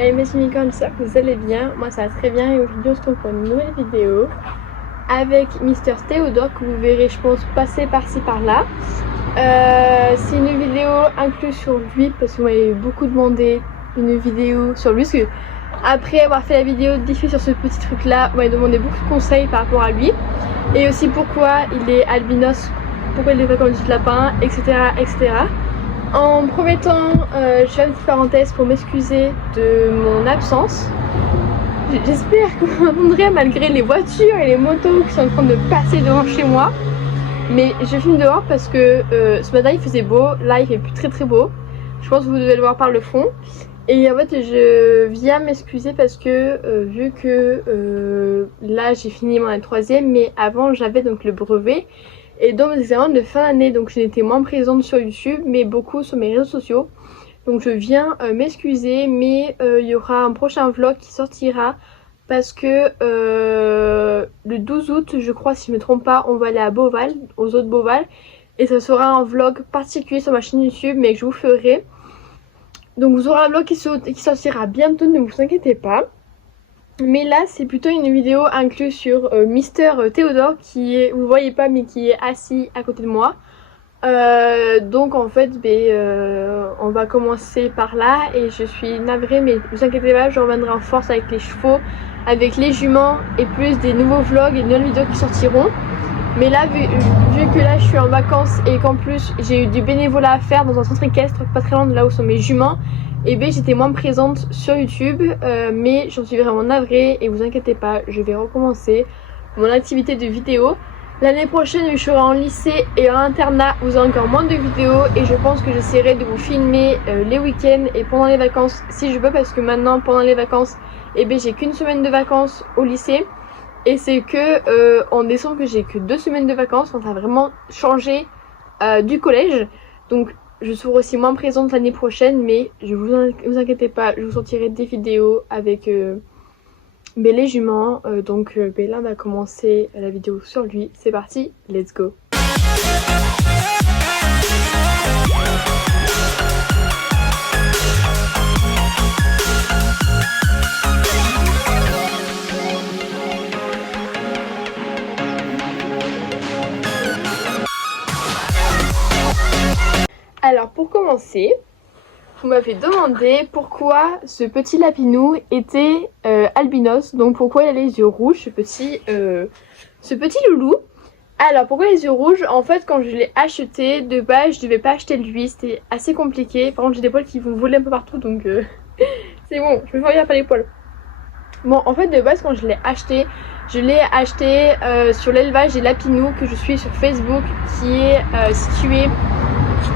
Hey mes unicorns, j'espère que vous allez bien. Moi ça va très bien et aujourd'hui on se retrouve pour une nouvelle vidéo avec Mister Théodore que vous verrez je pense passer par-ci par-là. C'est une vidéo incluse sur lui parce que vous m'avez beaucoup demandé une vidéo sur lui parce que après avoir fait la vidéo diffusée sur ce petit truc là, vous m'avez demandé beaucoup de conseils par rapport à lui et aussi pourquoi il est albinos, pourquoi il est pas comme du lapin, etc. etc. En premier temps, je fais une petite parenthèse pour m'excuser de mon absence. J'espère que vous m'entendrez malgré les voitures et les motos qui sont en train de passer devant chez moi. Mais je filme dehors parce que ce matin il faisait beau, là il fait plus très beau. Je pense que vous devez le voir par le fond. Et en fait je viens m'excuser parce que vu que là j'ai fini mon année 3e, mais avant j'avais donc le brevet. Et dans mes examens de fin d'année, donc je n'étais moins présente sur YouTube, mais beaucoup sur mes réseaux sociaux. Donc je viens m'excuser, mais il y aura un prochain vlog qui sortira parce que le 12 août, je crois, si je ne me trompe pas, on va aller à Beauval, aux eaux de Beauval. Et ça sera un vlog particulier sur ma chaîne YouTube, mais que je vous ferai. Donc vous aurez un vlog qui sortira bientôt, ne vous inquiétez pas. Mais là c'est plutôt une vidéo incluse sur Mister Théodore qui est, vous voyez pas mais qui est assis à côté de moi. Donc en fait on va commencer par là et je suis navrée mais ne vous inquiétez pas, je reviendrai en force avec les chevaux, avec les juments et plus des nouveaux vlogs et de nouvelles vidéos qui sortiront. Mais là vu que là je suis en vacances et qu'en plus j'ai eu du bénévolat à faire dans un centre équestre pas très loin de là où sont mes juments, et bien j'étais moins présente sur YouTube, mais j'en suis vraiment navrée et vous inquiétez pas, je vais recommencer mon activité de vidéo. L'année prochaine, je serai en lycée et en internat, vous aurez encore moins de vidéos et je pense que j'essaierai de vous filmer les week-ends et pendant les vacances si je peux, parce que maintenant pendant les vacances, et bien j'ai qu'une semaine de vacances au lycée et c'est que en décembre que j'ai que 2 semaines de vacances, enfin ça a vraiment changé du collège. Donc je serai aussi moins présente l'année prochaine, mais vous inquiétez pas, je vous sortirai des vidéos avec les juments. Donc là on va commencer la vidéo sur lui. C'est parti, let's go. Alors pour commencer, vous m'avez demandé pourquoi ce petit lapinou était albinos, donc pourquoi il a les yeux rouges, ce petit loulou. Alors pourquoi les yeux rouges? En fait quand je l'ai acheté, de base je devais pas acheter lui, c'était assez compliqué. Par contre j'ai des poils qui vont voler un peu partout donc c'est bon, je me fais pas les poils. Bon en fait de base quand je l'ai acheté sur l'élevage des lapinous que je suis sur Facebook, qui est situé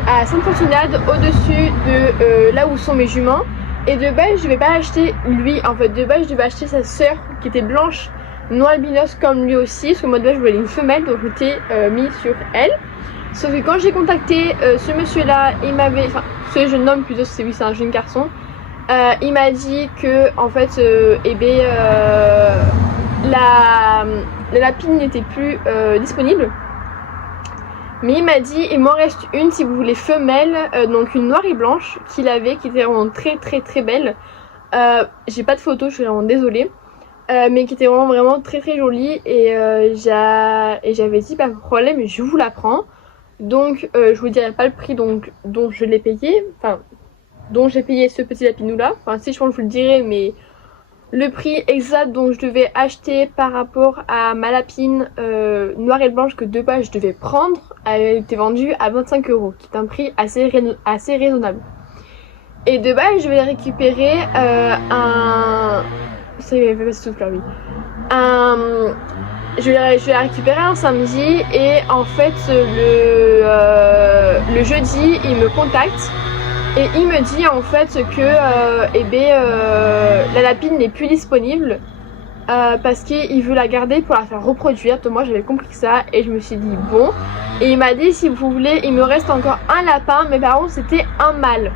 à Sainte-Fortunade, au-dessus de là où sont mes juments. Et de base je vais pas acheter lui, en fait de base je devais acheter sa sœur qui était blanche, non albinos comme lui aussi, parce que moi de base je voulais une femelle, donc je m'étais mis sur elle. Sauf que quand j'ai contacté ce monsieur là, il m'avait, enfin ce jeune homme plutôt, c'est oui c'est un jeune garçon, il m'a dit que en fait la lapine n'était plus disponible. Mais il m'a dit il m'en reste une si vous voulez femelle, donc une noire et blanche qu'il avait, qui était vraiment très belle. J'ai pas de photo, je suis vraiment désolée, mais qui était vraiment très jolie. Et j'avais dit pas de problème, je vous la prends. Donc je vous dirai pas le prix dont je l'ai payé, enfin dont j'ai payé ce petit lapinou là. Enfin si je pense que je vous le dirai, mais le prix exact dont je devais acheter par rapport à ma lapine noire et blanche que de base je devais prendre, elle était vendue à 25 €, qui est un prix assez raisonnable. Et de base je vais récupérer je vais la récupérer un samedi et en fait le jeudi il me contacte. Et il me dit en fait que la lapine n'est plus disponible parce qu'il veut la garder pour la faire reproduire. Donc moi j'avais compris ça et je me suis dit bon. Et il m'a dit si vous voulez il me reste encore un lapin, mais par contre c'était un mâle.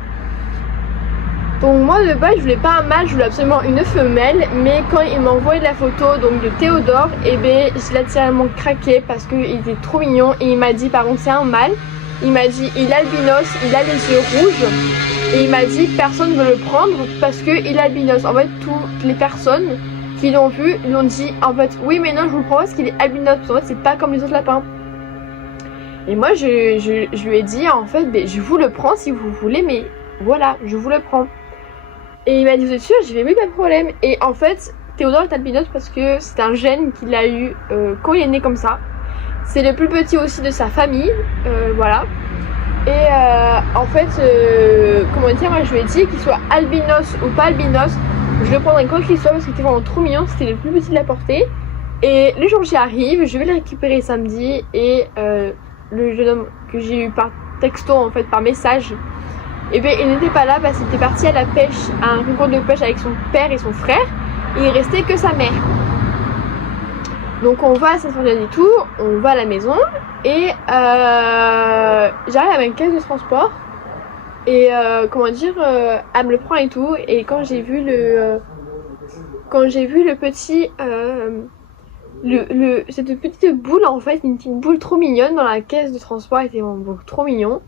Donc moi de base je voulais pas un mâle, je voulais absolument une femelle. Mais quand il m'a envoyé la photo donc de Théodore, je l'ai littéralement craqué parce qu'il était trop mignon. Et il m'a dit par contre c'est un mâle. Il m'a dit il est albinos, il a les yeux rouges. Et il m'a dit personne ne veut le prendre parce qu'il est albinos. En fait, toutes les personnes qui l'ont vu lui ont dit en fait oui mais non je vous le prends parce qu'il est albinos. En fait c'est pas comme les autres lapins. Et moi je lui ai dit en fait je vous le prends si vous voulez mais voilà je vous le prends. Et il m'a dit vous êtes sûr? J'ai fait oui pas de problème. Et en fait Théodore est albinos parce que c'est un gène qu'il a eu quand il est né comme ça. C'est le plus petit aussi de sa famille, voilà. Et en fait, comment dire, moi je lui ai dit qu'il soit albinos ou pas albinos, je le prendrais quoi qu'il soit parce qu'il était vraiment trop mignon, c'était le plus petit de la portée. Et le jour où j'y arrive, je vais le récupérer samedi et le jeune homme que j'ai eu par texto en fait, par message, et bien il n'était pas là parce qu'il était parti à la pêche, à un concours de pêche avec son père et son frère, et il restait que sa mère. Donc on va à Saint-Florian-des-Tours, on va à la maison et j'arrive avec une caisse de transport et comment dire, elle me le prend et tout. Et quand j'ai vu le petit cette petite boule en fait, une petite boule trop mignonne dans la caisse de transport, était vraiment trop mignon.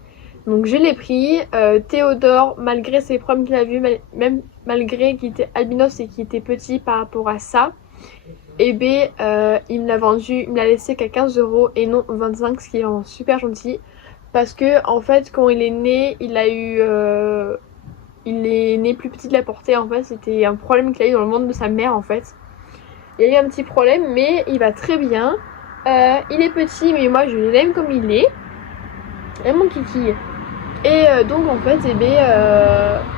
Donc je l'ai pris. Théodore, malgré ses problèmes qu'il a vu, même malgré qu'il était albinos et qu'il était petit par rapport à ça, et B, il me l'a vendu, il me l'a laissé qu'à 15 € et non 25, ce qui est vraiment super gentil. Parce que en fait, quand il est né, il est né plus petit de la portée. En fait, c'était un problème qu'il a eu dans le ventre de sa mère en fait. Il y a eu un petit problème, mais il va très bien. Il est petit, mais moi je l'aime comme il est. Et mon kiki. Et donc en fait,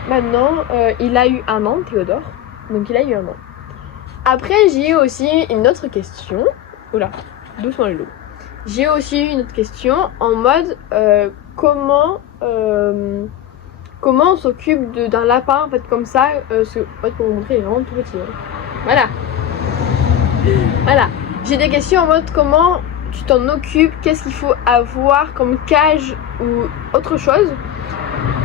maintenant, il a eu 1 an, Théodore. Donc il a eu 1 an. Après, j'ai aussi une autre question. Oula, doucement le loup. J'ai aussi eu une autre question en mode comment on s'occupe d'un lapin en fait comme ça. En fait, pour vous montrer, il est vraiment tout petit. Hein. Voilà. Voilà. J'ai des questions en mode comment tu t'en occupes, qu'est-ce qu'il faut avoir comme cage ou autre chose.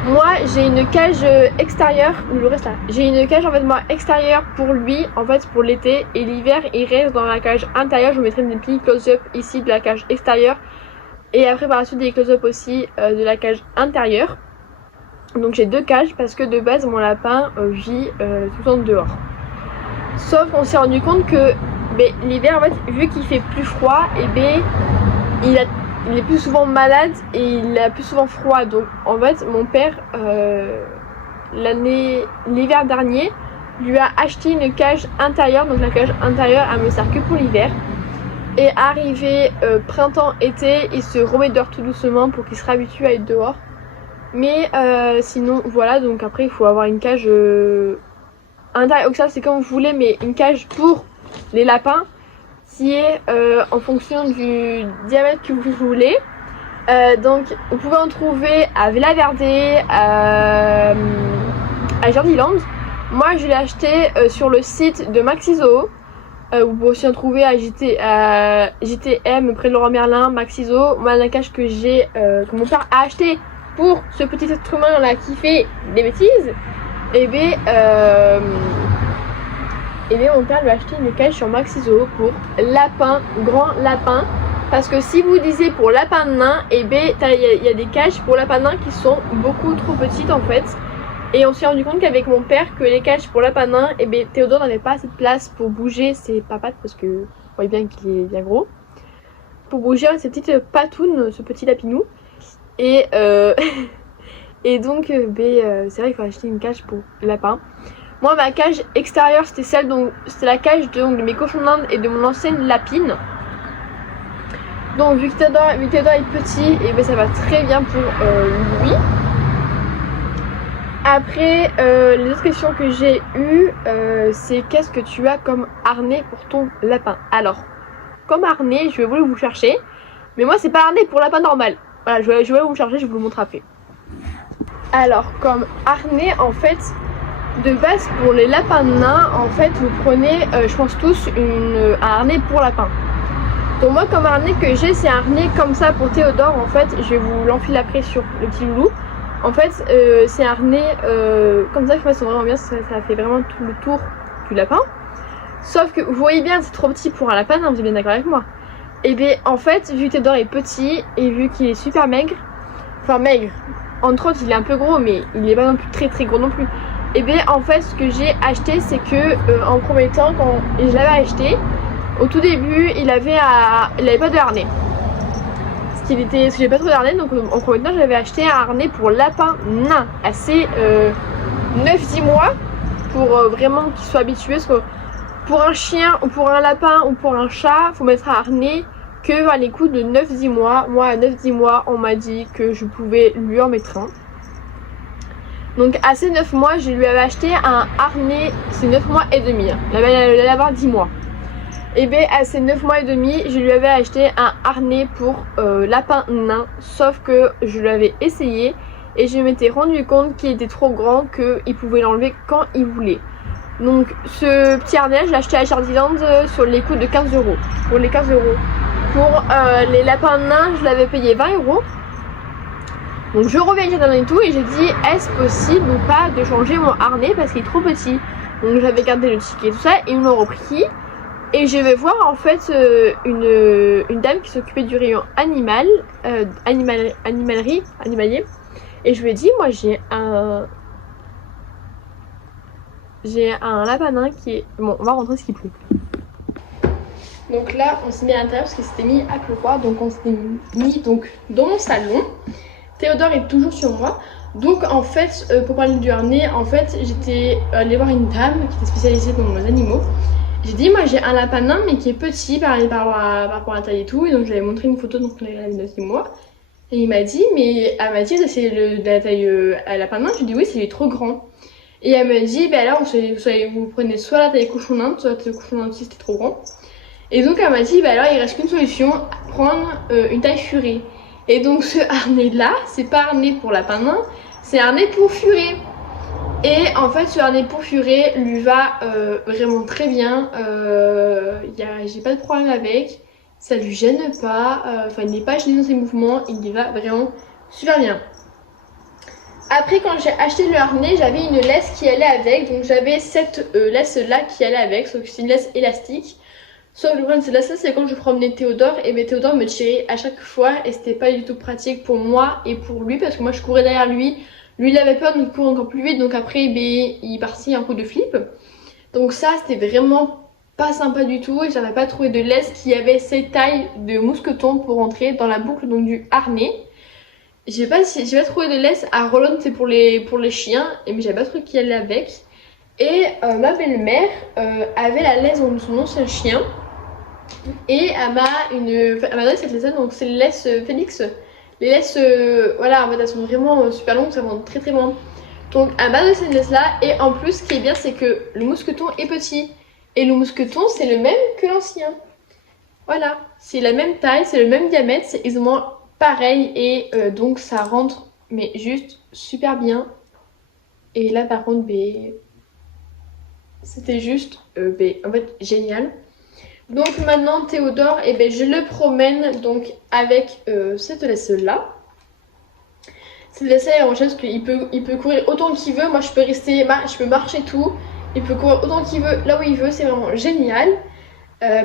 Moi j'ai une cage extérieure, le reste là, j'ai une cage en fait moi extérieure pour lui en fait pour l'été, et l'hiver il reste dans la cage intérieure. Je vous mettrai des petits close-up ici de la cage extérieure et après par la suite des close-up aussi de la cage intérieure. Donc j'ai 2 cages parce que de base mon lapin vit tout le temps dehors. Sauf qu'on s'est rendu compte que l'hiver en fait vu qu'il fait plus froid, et il est plus souvent malade et il a plus souvent froid. Donc en fait mon père l'hiver dernier lui a acheté une cage intérieure. Donc la cage intérieure elle me sert que pour l'hiver. Et arrivé printemps-été, il se remet dehors tout doucement pour qu'il se réhabitue à être dehors. Mais sinon voilà, donc après il faut avoir une cage intérieure. Donc ça c'est comme vous voulez, mais une cage pour les lapins qui est en fonction du diamètre que vous voulez. Donc vous pouvez en trouver à Villa Verde, à Jardiland. Moi je l'ai acheté sur le site de Maxizo. Vous pouvez aussi en trouver à JTM près de Leroy Merlin, Maxizo. Moi la cage que j'ai, que mon père a acheté pour ce petit être humain là qui fait des bêtises, et mon père lui a acheté une cage sur Maxizo pour lapin, grand lapin. Parce que si vous disiez pour lapin nain, il y a des cages pour lapin nain qui sont beaucoup trop petites en fait. Et on s'est rendu compte qu'avec mon père que les cages pour lapin nain, Théodore n'avait pas assez de place pour bouger ses papates parce que vous voyez bien qu'il est bien gros. Pour bouger ses petites patounes, ce petit lapinou. Et et donc c'est vrai qu'il faut acheter une cage pour lapin. Moi ma cage extérieure c'était la cage de mes cochons d'Inde et de mon ancienne lapine. Donc vu que Théodore est petit, et ça va très bien pour lui. Après les autres questions que j'ai eues, c'est qu'est-ce que tu as comme harnais pour ton lapin. Alors comme harnais, je vais vous le chercher, mais moi c'est pas harnais pour lapin normal. Voilà, je vais vous le chercher, je vous le montre après. Alors comme harnais en fait, de base pour les lapins nains en fait vous prenez je pense tous un harnais pour lapin. Donc moi comme harnais que j'ai, c'est un harnais comme ça pour Théodore en fait. Je vais vous l'enfiler après sur le petit loulou. En fait c'est un harnais comme ça qui passe vraiment bien, ça fait vraiment tout le tour du lapin. Sauf que vous voyez bien c'est trop petit pour un lapin, hein, vous êtes bien d'accord avec moi. Et bien en fait vu que Théodore est petit et vu qu'il est super maigre, enfin maigre. Entre autres, il est un peu gros, mais il est pas non plus très très gros non plus. Et bien en fait, ce que j'ai acheté, c'est que en premier temps, quand je l'avais acheté, au tout début, il avait pas de harnais. Parce que j'ai pas trop de harnais, donc en premier temps, j'avais acheté un harnais pour lapin nain, assez 9-10 mois, pour vraiment qu'il soit habitué. Parce que pour un chien, ou pour un lapin, ou pour un chat, faut mettre un harnais que à les coups de 9-10 mois. Moi, à 9-10 mois, on m'a dit que je pouvais lui en mettre un. Donc à ces 9 mois, je lui avais acheté un harnais, c'est 9 mois et demi, hein. Il allait avoir 10 mois. Et bien à ces 9 mois et demi, je lui avais acheté un harnais pour lapin nain, sauf que je l'avais essayé et je m'étais rendu compte qu'il était trop grand, qu'il pouvait l'enlever quand il voulait. Donc ce petit harnais, je l'ai acheté à Chardyland sur les coûts de 15 euros. Pour les 15 euros. Pour les lapins nains, je l'avais payé 20 euros. Donc je reviens à Chardyland et tout, et j'ai dit est-ce possible ou pas de changer mon harnais parce qu'il est trop petit. Donc j'avais gardé le ticket et tout ça, et ils m'ont repris. Et je vais voir en fait une dame qui s'occupait du rayon animalier. Et je lui ai dit, moi j'ai un lapin nain qui est... Bon, on va rentrer ce qui pleut. Donc là, on s'est mis à l'intérieur parce qu'il s'était mis à pleuvoir. Donc on s'est mis donc, dans mon salon. Théodore est toujours sur moi. Donc en fait, pour parler du harnais, en fait, j'étais allée voir une dame qui était spécialisée dans les animaux. J'ai dit, moi j'ai un lapin nain mais qui est petit par rapport à la taille et tout. Et donc je lui ai montré une photo, donc elle avait 9 mois. Et il m'a dit, mais elle m'a dit, c'est de la taille à lapin nain. Je lui ai dit, oui, c'est trop grand. Et elle m'a dit, bah alors vous prenez soit la taille cochon nain, soit la taille cochon nain aussi, c'était trop grand. Et donc elle m'a dit, bah alors il reste qu'une solution, prendre une taille furet. Et donc ce harnais là, c'est pas harnais pour lapin nain, c'est harnais pour furet. Et en fait ce harnais pour furet lui va vraiment très bien, j'ai pas de problème avec, ça lui gêne pas, enfin il n'est pas gêné dans ses mouvements, il y va vraiment super bien. Après quand j'ai acheté le harnais, j'avais une laisse qui allait avec, donc j'avais cette laisse là qui allait avec, sauf que c'est une laisse élastique. Sauf le problème de cette laisse là, c'est quand je promenais Théodore, et bien Théodore me tirait à chaque fois et c'était pas du tout pratique pour moi et pour lui parce que moi je courais derrière lui. Lui il avait peur donc il courait encore plus vite, donc après il partit un coup de flip. Donc ça c'était vraiment pas sympa du tout et j'avais pas trouvé de laisse qui avait cette taille de mousqueton pour rentrer dans la boucle donc du harnais. J'ai pas trouvé de laisse à roll-on, c'est pour les chiens, mais j'avais pas trouvé qui allait avec. Et ma belle-mère avait la laisse de son ancien chien. Et elle m'a donné cette laisse là, donc c'est les laisses Félix. Les laisses, voilà, en fait elles sont vraiment super longues, ça va très très loin. Donc elle m'a donné cette laisse là, et en plus ce qui est bien c'est que le mousqueton est petit. Et le mousqueton c'est le même que l'ancien. Voilà, c'est la même taille, c'est le même diamètre, c'est exactement pareil. Et donc ça rentre mais juste super bien. Et là par contre, c'était juste en fait génial. Donc maintenant Théodore, je le promène donc avec cette laisse là. Cette laisse là est en chaise parce qu'il peut courir autant qu'il veut. Moi je peux je peux marcher tout. Il peut courir autant qu'il veut, là où il veut, c'est vraiment génial.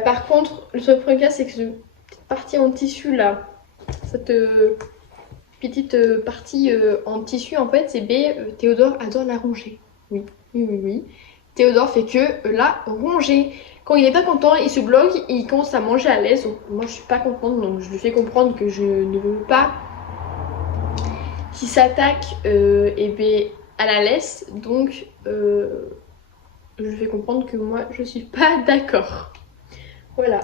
Par contre, le seul problème c'est que cette petite partie en tissu là, cette petite partie en tissu en fait, c'est Théodore adore la ronger. Oui. Théodore fait que la ronger. Quand il est pas content, il se bloque, il commence à manger à l'aise. Donc moi je suis pas contente, donc je lui fais comprendre que je ne veux pas qu'il s'attaque à la laisse. Donc je lui fais comprendre que moi je suis pas d'accord. Voilà.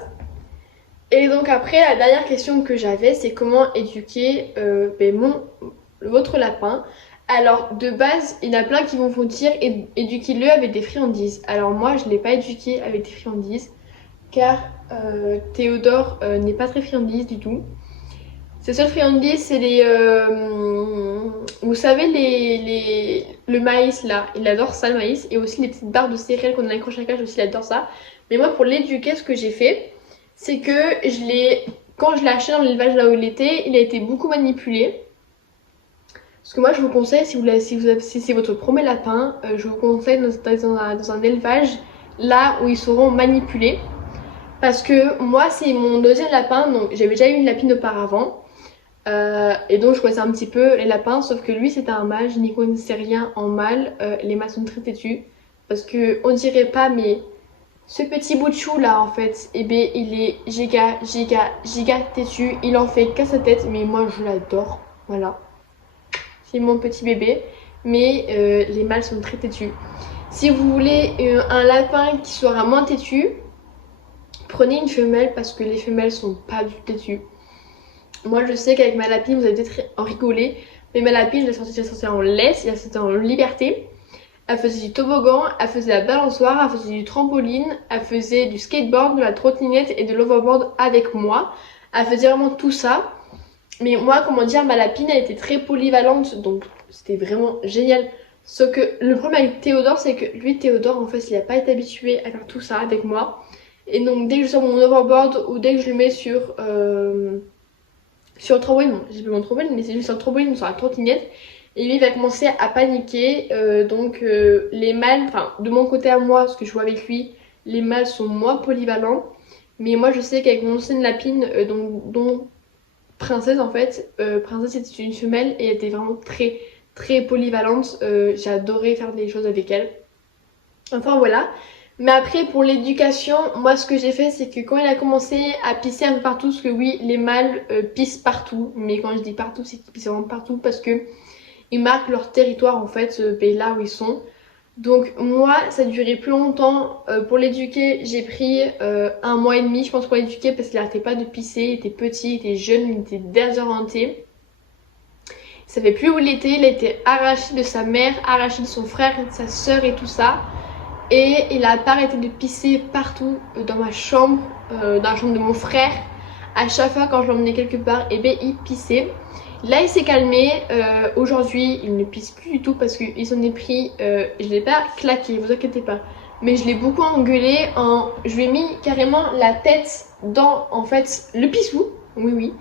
Et donc après la dernière question que j'avais, c'est comment éduquer votre lapin. Alors de base, il y en a plein qui vont vous dire éduquez-le avec des friandises. Alors moi je ne l'ai pas éduqué avec des friandises car Théodore n'est pas très friandise du tout. Ses seules friandises c'est vous savez le maïs là, il adore ça le maïs, et aussi les petites barres de céréales qu'on accroche à la cage aussi, il adore ça. Mais moi pour l'éduquer, ce que j'ai fait, c'est que quand je l'ai acheté dans l'élevage là où il était, il a été beaucoup manipulé. Parce que moi je vous conseille, si c'est votre premier lapin, je vous conseille dans un élevage là où ils seront manipulés. Parce que moi c'est mon deuxième lapin, donc j'avais déjà eu une lapine auparavant. Et donc je connaissais un petit peu les lapins, sauf que lui c'était un mâle, je n'y connaissais rien en mâle. Les mâles sont très têtus. Parce que on dirait pas, mais ce petit bout de chou là en fait, eh ben, il est giga têtu. Il en fait qu'à sa tête, mais moi je l'adore. Voilà. C'est mon petit bébé. Mais les mâles sont très têtus. Si vous voulez un lapin qui sera moins têtu, prenez une femelle parce que les femelles sont pas du tout têtues. Moi je sais qu'avec ma lapine, vous allez peut-être en rigoler, mais ma lapine, je l'ai sortie en laisse, je l'ai sortie en liberté. Elle faisait du toboggan, elle faisait la balançoire, elle faisait du trampoline, elle faisait du skateboard, de la trottinette et de l'overboard avec moi. Elle faisait vraiment tout ça. Mais moi, comment dire, ma lapine, elle était très polyvalente, donc c'était vraiment génial. Sauf que le problème avec Théodore, c'est que lui, Théodore, en fait, il n'a pas été habitué à faire tout ça avec moi. Et donc, dès que je sors mon overboard ou dès que je le mets sur le trampoline, bon, j'ai plus mon trampoline, mais c'est juste sur le trampoline ou sur la trottinette, et lui, il va commencer à paniquer. Les mâles, enfin, de mon côté à moi, ce que je vois avec lui, les mâles sont moins polyvalents. Mais moi, je sais qu'avec mon ancienne lapine, dont Princesse en fait, Princesse était une femelle et elle était vraiment très très polyvalente. J'ai adoré faire des choses avec elle. Enfin voilà. Mais après pour l'éducation, moi ce que j'ai fait c'est que quand il a commencé à pisser un peu partout, parce que oui les mâles pissent partout, mais quand je dis partout c'est qu'ils pissent vraiment partout parce que ils marquent leur territoire en fait, là où ils sont. Donc moi, ça a duré plus longtemps. Pour l'éduquer, j'ai pris 1 mois et demi, je pense, pour l'éduquer parce qu'il arrêtait pas de pisser. Il était petit, il était jeune, il était désorienté. Il savait plus où il était. Il a été arraché de sa mère, arraché de son frère, de sa soeur et tout ça. Et il a pas arrêté de pisser partout dans ma chambre, dans la chambre de mon frère. À chaque fois quand je l'emmenais quelque part, et ben il pissait. Là il s'est calmé. Aujourd'hui il ne pisse plus du tout parce qu'il s'en est pris. Je l'ai pas claqué, vous inquiétez pas. Mais je l'ai beaucoup engueulé. Je lui ai mis carrément la tête dans en fait le pissou. Oui oui.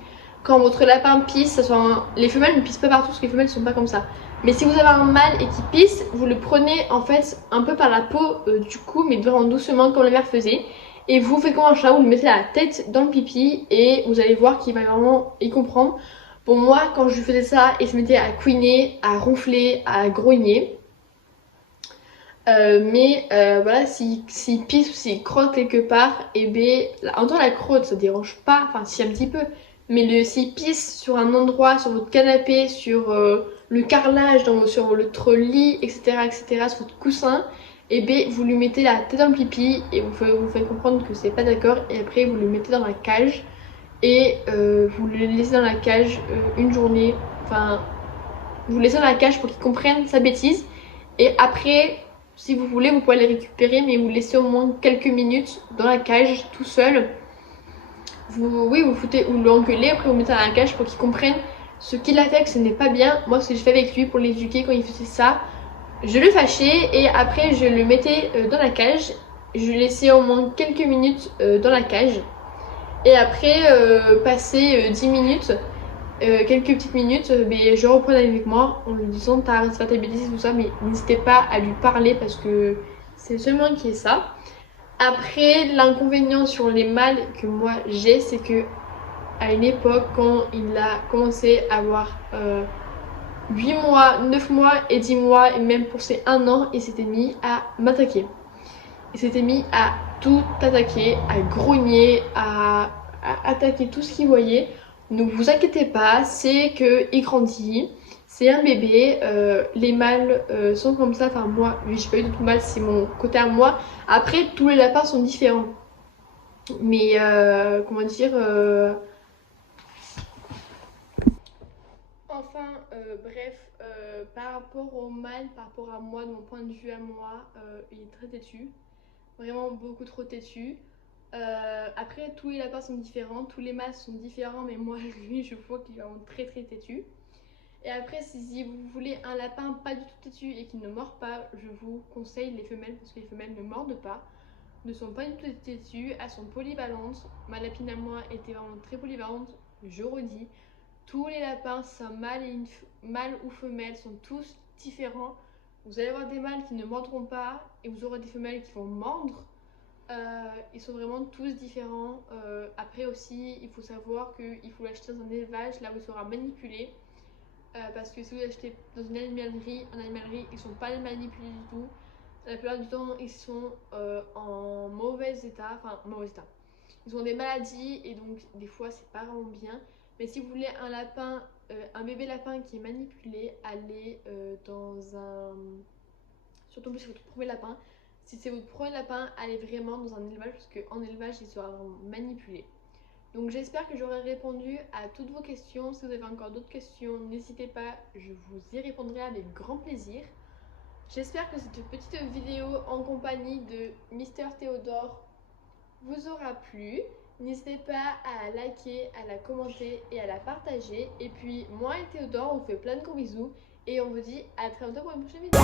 Quand votre lapin pisse, les femelles ne pissent pas partout parce que les femelles ne sont pas comme ça. Mais si vous avez un mâle et qui pisse, vous le prenez en fait un peu par la peau du cou, mais vraiment doucement comme la mère faisait. Et vous faites comme un chat, vous lui mettez la tête dans le pipi et vous allez voir qu'il va vraiment y comprendre. Pour moi, quand je lui faisais ça, il se mettait à couiner, à ronfler, à grogner. Voilà, s'il pisse ou s'il crotte quelque part, et ben, en temps la crotte, ça dérange pas, enfin si un petit peu. Mais s'il pisse sur un endroit, sur votre canapé, sur le carrelage, sur votre lit, etc., sur votre coussin, et ben vous lui mettez la tête dans le pipi et vous faites comprendre que c'est pas d'accord. Et après vous le mettez dans la cage et vous le laissez dans la cage une journée. Enfin, vous le laissez dans la cage pour qu'il comprenne sa bêtise. Et après, si vous voulez, vous pouvez les récupérer, mais vous laissez au moins quelques minutes dans la cage tout seul. Vous l'engueulez, après vous mettez dans la cage pour qu'il comprenne ce qu'il a fait, que ce n'est pas bien. Moi, ce que je fais avec lui pour l'éduquer quand il faisait ça, je le fâchais et après je le mettais dans la cage. Je le laissais au moins quelques minutes dans la cage. Et après, passer 10 minutes, quelques petites minutes, mais je reprenais avec moi en lui disant t'as arrêté de faire tes bêtises, tout ça, mais n'hésitez pas à lui parler parce que c'est le seul moyen qui est ça. Après, l'inconvénient sur les mâles que moi j'ai, c'est que à une époque, quand il a commencé à avoir 8 mois, 9 mois et 10 mois, et même pour ses 1 an, il s'était mis à m'attaquer. Il s'était mis à tout attaquer, à grogner, à attaquer tout ce qu'il voyait. Ne vous inquiétez pas, c'est qu'il grandit. C'est un bébé, les mâles sont comme ça, enfin moi, oui, j'ai pas eu de tout mal, c'est mon côté à moi. Après, tous les lapins sont différents. Mais comment dire Enfin, bref, par rapport au mâle, par rapport à moi, de mon point de vue à moi, il est très têtu. Vraiment beaucoup trop têtu. Après, tous les lapins sont différents, tous les mâles sont différents, mais moi, lui, je vois qu'il est vraiment très très têtu. Et après, si vous voulez un lapin pas du tout têtu et qui ne mord pas, je vous conseille les femelles parce que les femelles ne mordent pas, ne sont pas du tout têtues, elles sont polyvalentes. Ma lapine à moi était vraiment très polyvalente, je redis. Tous les lapins, c'est mâle ou femelle, sont tous différents. Vous allez avoir des mâles qui ne mordront pas et vous aurez des femelles qui vont mordre. Ils sont vraiment tous différents. Après aussi, il faut savoir qu'il faut l'acheter dans un élevage, là où il sera manipulé. Parce que si vous achetez dans une animalerie, ils sont pas manipulés du tout. La plupart du temps, ils sont en mauvais état, enfin mauvais état. Ils ont des maladies et donc des fois c'est pas vraiment bien. Mais si vous voulez un lapin, un bébé lapin qui est manipulé, allez dans un... Surtout plus c'est votre premier lapin. Si c'est votre premier lapin, allez vraiment dans un élevage parce qu'en élevage il sera vraiment manipulé. Donc j'espère que j'aurai répondu à toutes vos questions. Si vous avez encore d'autres questions, n'hésitez pas, je vous y répondrai avec grand plaisir. J'espère que cette petite vidéo en compagnie de Mister Théodore vous aura plu. N'hésitez pas à liker, à la commenter et à la partager. Et puis moi et Théodore, on vous fait plein de gros bisous et on vous dit à très bientôt pour une prochaine vidéo.